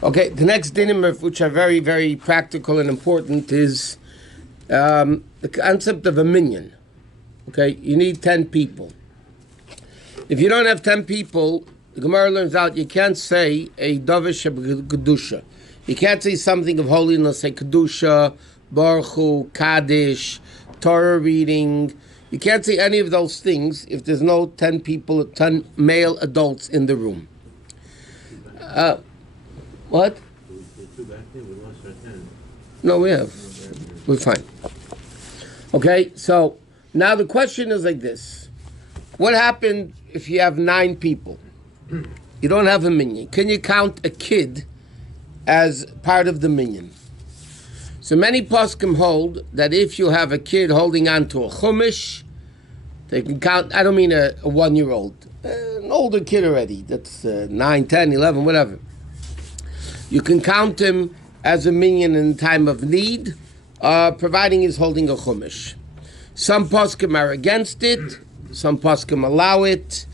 Okay, the next dinim, which are very, very practical and important, is the concept of a minyan. Okay, you need 10 people. If you don't have 10 people, the Gemara learns out you can't say a davish kedusha. You can't say something of holiness, say kedusha, baruch hu, kaddish, Torah reading. You can't say any of those things if there's no 10 people, 10 male adults in the room. What? No, we have. We're fine. Okay, so now the question is like this. What happened if you have 9 people? You don't have a minyan. Can you count a kid as part of the minyan? So many poskim hold that if you have a kid holding on to a chumash, they can count, I don't mean a 1-year-old, an older kid already, that's 9, 10, 11, whatever. You can count him as a minyan in time of need, providing he's holding a chumash. Some poskim are against it, some poskim allow it.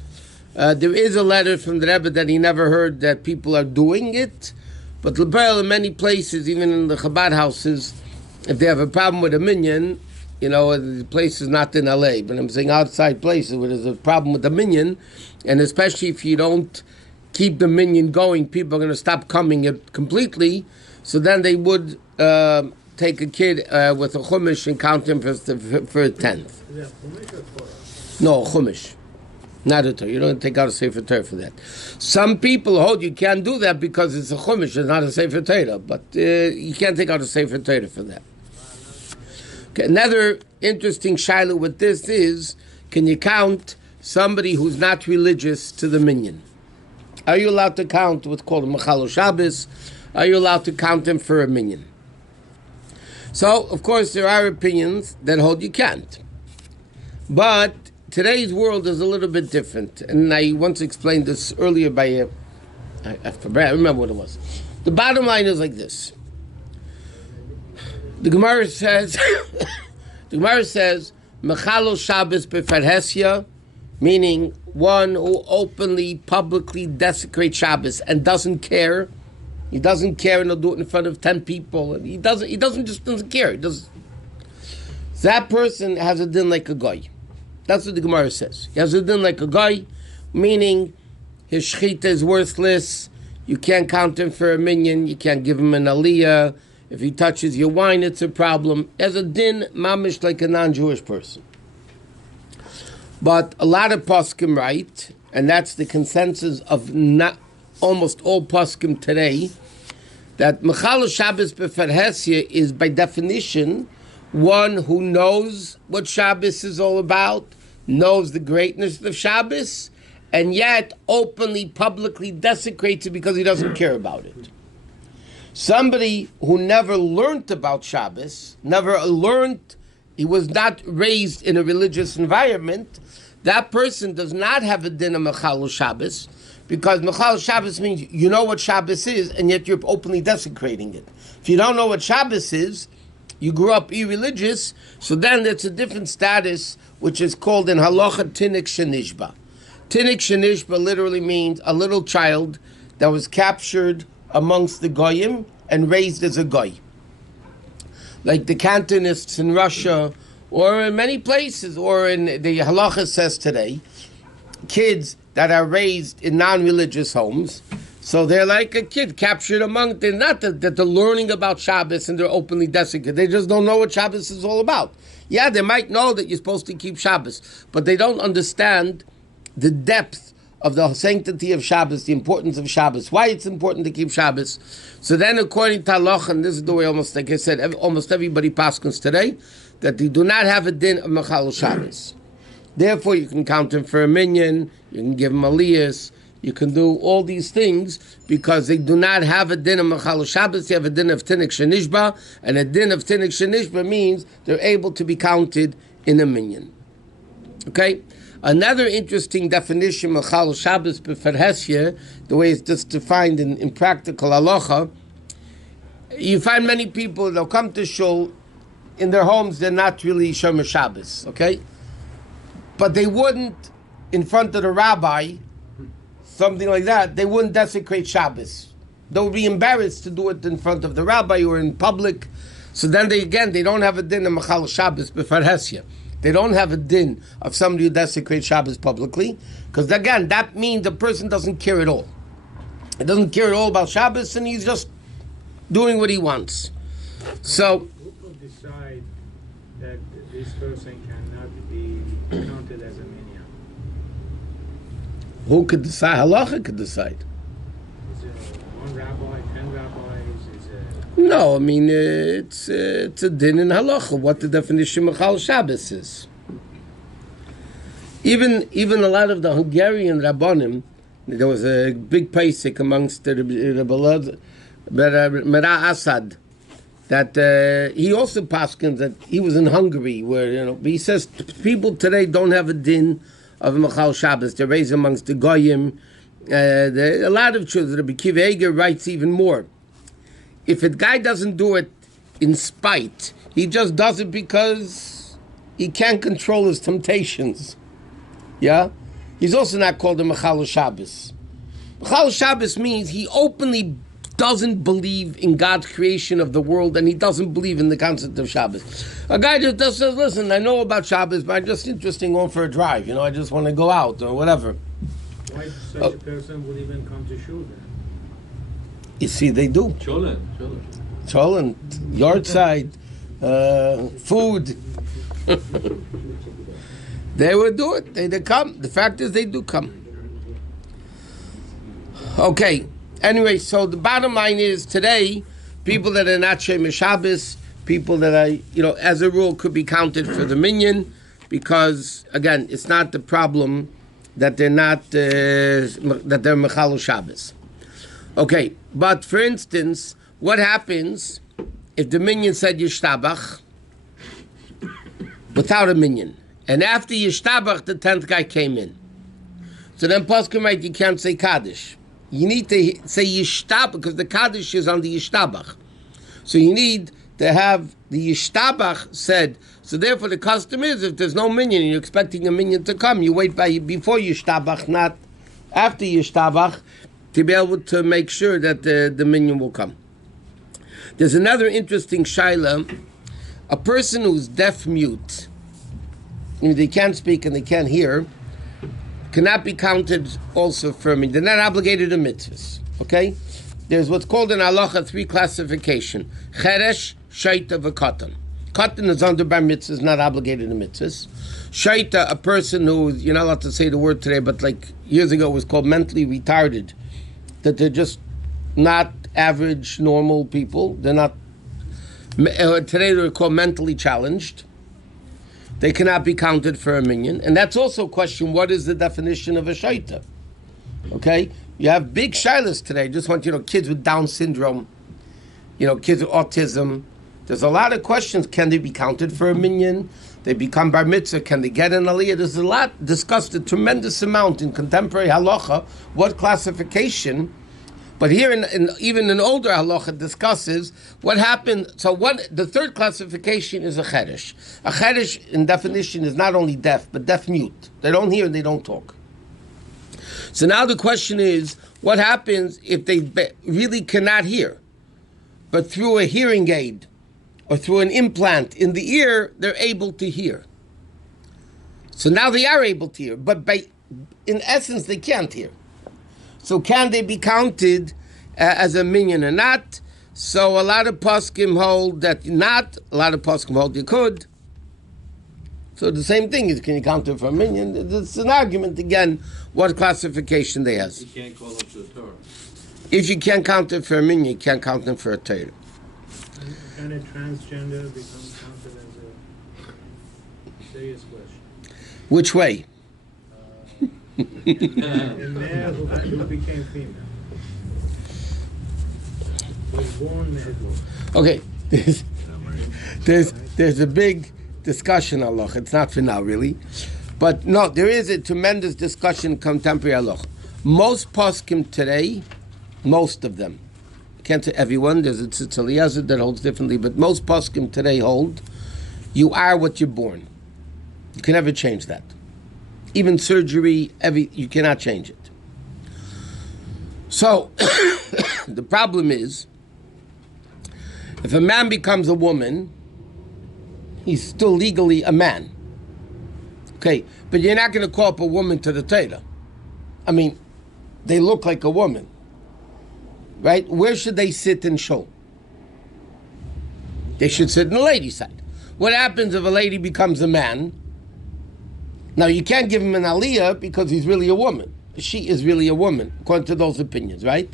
There is a letter from the Rebbe that he never heard that people are doing it, but in many places, even in the Chabad houses, if they have a problem with a minyan, you know, the place is not in LA, but I'm saying outside places where there's a problem with the minyan, and especially if you don't keep the minyan going, people are going to stop coming completely, so then they would take a kid with a chumash and count him for a tenth. Yeah, chumash or Torah? No, chumash. Not a Torah. You don't take out a Sefer Torah for that. Some people hold you can't do that because it's a chumash, it's not a Sefer Torah, but you can't take out a Sefer Torah for that. Okay, another interesting shiloh with this is, can you count somebody who's not religious to the minyan? Are you allowed to count what's called a Machalo Shabbos? Are you allowed to count him for a minyan? So, of course, there are opinions that hold you can't. But today's world is a little bit different. And I once explained this earlier by I remember what it was. The bottom line is like this. The Gemara says, Mechalo Shabbos befarhesya, meaning one who openly, publicly desecrates Shabbos and doesn't care. He doesn't care and he'll do it in front of 10 people. And he doesn't care. That person has a din like a guy. That's what the Gemara says. He has a din like a guy, meaning his shechita is worthless. You can't count him for a minyan. You can't give him an aliyah. If he touches your wine, it's a problem. He has a din mamish like a non-Jewish person. But a lot of poskim write, and that's the consensus of not almost all poskim today, that Mechalo Shabbos befarhesya is by definition one who knows what Shabbos is all about, knows the greatness of Shabbos, and yet openly, publicly desecrates it because he doesn't care about it. Somebody who never learned about Shabbos, he was not raised in a religious environment, that person does not have a din of Mechalo Shabbos, because Mechalo Shabbos means you know what Shabbos is, and yet you're openly desecrating it. If you don't know what Shabbos is, you grew up irreligious, so then it's a different status, which is called in halacha tinik shenishba. Tinik shenishba literally means a little child that was captured amongst the goyim and raised as a goy. Like the Cantonists in Russia, or in many places, or in the Halachos says today, kids that are raised in non-religious homes, so they're like a kid captured among, they're not that they're learning about Shabbos and they're openly desecrated. They just don't know what Shabbos is all about. Yeah, they might know that you're supposed to keep Shabbos, but they don't understand the depth of the sanctity of Shabbos, the importance of Shabbos, why it's important to keep Shabbos. So then according to halacha, and this is the way almost, like I said, almost everybody paskins today, that they do not have a din of Mechalo Shabbos. Therefore, you can count him for a minyan, you can give him aliyahs, you can do all these things because they do not have a din of Mechalo Shabbos, they have a din of Tinik Shenishba, and a din of Tinik Shenishba means they're able to be counted in a minyan. Okay? Another interesting definition, Mechalo Shabbos befarhesya, the way it's just defined in practical halacha, you find many people, they'll come to shul, in their homes, they're not really Shomer Shabbos, okay? But they wouldn't, in front of the rabbi, something like that, they wouldn't desecrate Shabbos. They would be embarrassed to do it in front of the rabbi or in public. So then they don't have a din of Machal Shabbos b'farhesya. They don't have a din of somebody who desecrates Shabbos publicly, because again, that means the person doesn't care at all. He doesn't care at all about Shabbos, and he's just doing what he wants. So, who could decide that this person cannot be counted as a minyan? Who could decide? Halacha could decide. Is it one rabbi, 10 rabbis? Is it... No, I mean it's a din in halacha. What the definition of Chal Shabbos is. Even a lot of the Hungarian rabbanim, there was a big paisik amongst the Mera Assad, that he also paskins that he was in Hungary, where he says people today don't have a din of Machal Shabbos. They're raised amongst the goyim. A lot of children. Rabbi Kiva Eger writes even more. If a guy doesn't do it in spite, he just does it because he can't control his temptations. Yeah, he's also not called a Machal Shabbos. Machal Shabbos means he openly doesn't believe in God's creation of the world, and he doesn't believe in the concept of Shabbos. A guy just says, listen, I know about Shabbos, but I'm just interested in going for a drive. I just want to go out or whatever. Why such a person would even come to shul then? You see, they do. Cholent, yard side, food. They would do it. They come. The fact is, they do come. Okay. Anyway, so the bottom line is today, people that are not Shemesh Shabbos, people that are, as a rule, could be counted for the minyan, because again, it's not the problem that they're not that they're Mechal Shabbos. Okay, but for instance, what happens if the minyan said Yishtabach without a minyan, and after Yishtabach the 10th guy came in? So then Poskim write, you can't say Kaddish. You need to say Yishtabach, because the Kaddish is on the Yishtabach. So you need to have the Yishtabach said. So therefore the custom is, if there's no minyan and you're expecting a minyan to come, you wait before Yishtabach, not after Yishtabach, to be able to make sure that the minyan will come. There's another interesting shaila. A person who's deaf-mute, they can't speak and they can't hear, cannot be counted also for me. They're not obligated to mitzvahs. Okay? There's what's called in halacha 3 classification. Cheresh, shaita, v'katan. Katan is under bar mitzvahs, not obligated to mitzvahs. Shaita, a person who, you're not allowed to say the word today, but like years ago was called mentally retarded. That they're just not average, normal people. They're not, today they're called mentally challenged. They cannot be counted for a minyan. And that's also a question, what is the definition of a shaita? Okay? You have big shilas today. Just want, kids with Down syndrome, kids with autism. There's a lot of questions. Can they be counted for a minyan? They become bar mitzvah. Can they get an aliyah? There's a lot discussed, a tremendous amount in contemporary halacha, what classification. But here, even in older halacha discusses what happened. So the third classification is a cheresh. A cheresh, in definition, is not only deaf, but deaf-mute. They don't hear and they don't talk. So now the question is, what happens if they really cannot hear, but through a hearing aid or through an implant in the ear, they're able to hear? So now they are able to hear, but in essence, they can't hear. So can they be counted as a minyan or not? So a lot of poskim hold that not. A lot of poskim hold you could. So the same thing is, can you count it for a minyan? It's an argument again. What classification they has? You can't call them to the Torah. If you can't count it for a minyan, you can't count them for a Torah. Can a transgender become counted as a serious question? Which way? A male who became female. Was born male. Okay, there's a big discussion halacha. It's not for now, really, but no, there is a tremendous discussion in contemporary halacha. Most poskim today, most of them, can't say everyone. There's a Tzitz Eliezer that holds differently, but most poskim today hold you are what you're born. You can never change that. Even surgery, you cannot change it. So, the problem is, if a man becomes a woman, he's still legally a man. Okay, but you're not going to call up a woman to the Torah. I mean, they look like a woman. Right? Where should they sit in shul? They should sit in the lady's side. What happens if a lady becomes a man? Now, you can't give him an aliyah because he's really a woman. She is really a woman, according to those opinions, right?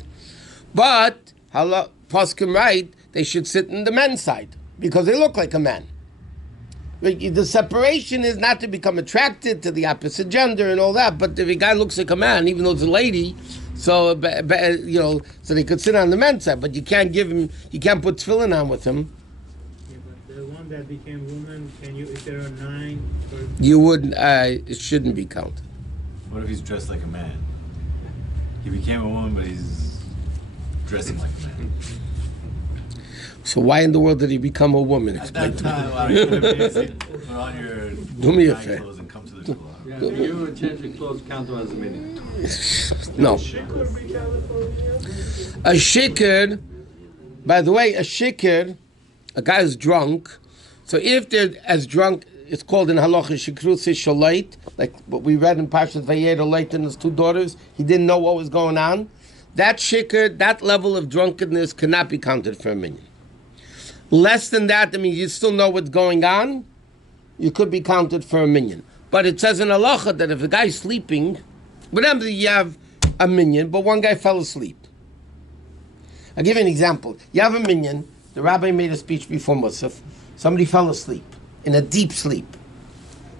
But, poskim right, they should sit in the men's side because they look like a man. The separation is not to become attracted to the opposite gender and all that, but if a guy looks like a man, even though it's a lady, so so they could sit on the men's side, but you can't give him, you can't put tefillin on with him. Yeah, but the one that became woman, if there are 9... You wouldn't, it shouldn't be counted. What if he's dressed like a man? He became a woman, but he's dressing like a man. So why in the world did he become a woman? Explain to me. Put on your Do me a favor. clothes and come to the shul. Yeah, you would change your clothes, count them as a minute. No. A shikr, by the way, a shikr, a guy is drunk. So if they're as drunk, it's called in Halachos shikrus shalait, like what we read in Parashat Vayera, Leit and his 2 daughters. He didn't know what was going on. That shikr, that level of drunkenness cannot be counted for a minyan. Less than that, I mean, you still know what's going on, you could be counted for a minyan. But it says in halacha that if a guy's sleeping, whatever, you have a minyan, but one guy fell asleep. I'll give you an example. You have a minyan, the rabbi made a speech before Musaf, somebody fell asleep, in a deep sleep.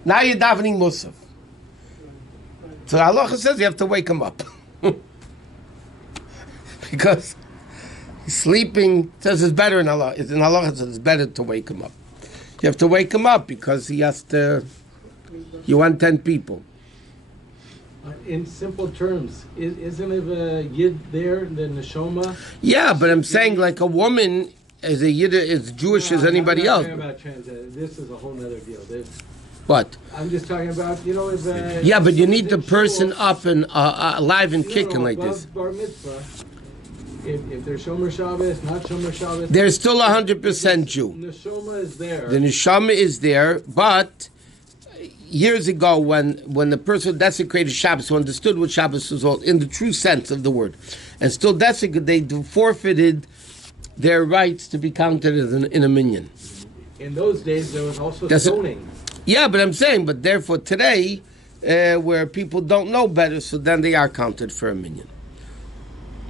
Now you're davening Musaf. So halacha says you have to wake him up. Because he's sleeping, it says it's better in halacha. In halacha it says it's better to wake him up. You have to wake him up because he has to, you want 10 people. In simple terms, isn't it a yid there, the neshama? Yeah, but I'm saying like a woman is a yid, is Jewish as anybody else. I'm not talking about this is a whole other deal. What? I'm just talking about, if... Yeah, but you need the person up and alive and kicking like this. Bar mitzvah, if they're Shomer Shabbos, not Shomer Shabbos... They're still 100% Jew. Neshama is there. The neshama is there, but years ago when the person who desecrated Shabbos, who understood what Shabbos was all, in the true sense of the word, and still desecrated, they forfeited their rights to be counted as in a minyan. In those days, there was also zoning. Yeah, but I'm saying, but therefore today, where people don't know better, so then they are counted for a minyan.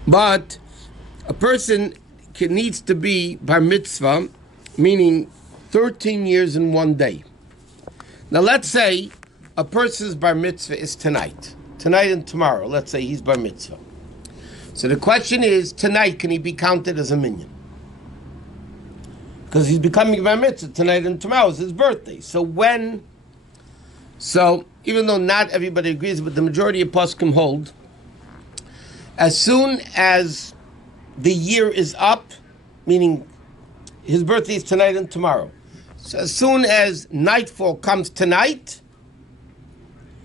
But a person needs to be bar mitzvah, meaning 13 years in one day. Now let's say a person's bar mitzvah is tonight and tomorrow. Let's say he's bar mitzvah. So the question is, tonight can he be counted as a minyan? Because he's becoming bar mitzvah tonight and tomorrow is his birthday. So even though not everybody agrees, but the majority of poskim hold, as soon as the year is up, meaning his birthday is tonight and tomorrow, so as soon as nightfall comes tonight,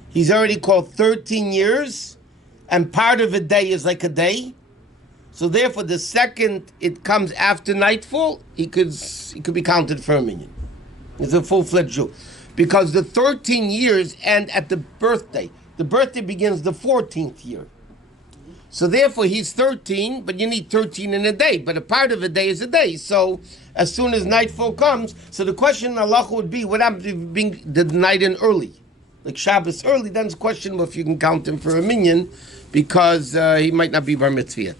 he's already called 13 years, and part of a day is like a day. So therefore, the second it comes after nightfall, he could be counted for a minyan. He's a full-fledged Jew. Because the 13 years end at the birthday. The birthday begins the 14th year. So therefore, he's 13, but you need 13 in a day. But a part of a day is a day. So as soon as nightfall comes, so the question in halacha would be, what happens if being the night in early? Like Shabbos early, then it's questionable if you can count him for a minyan, because he might not be bar mitzvah yet.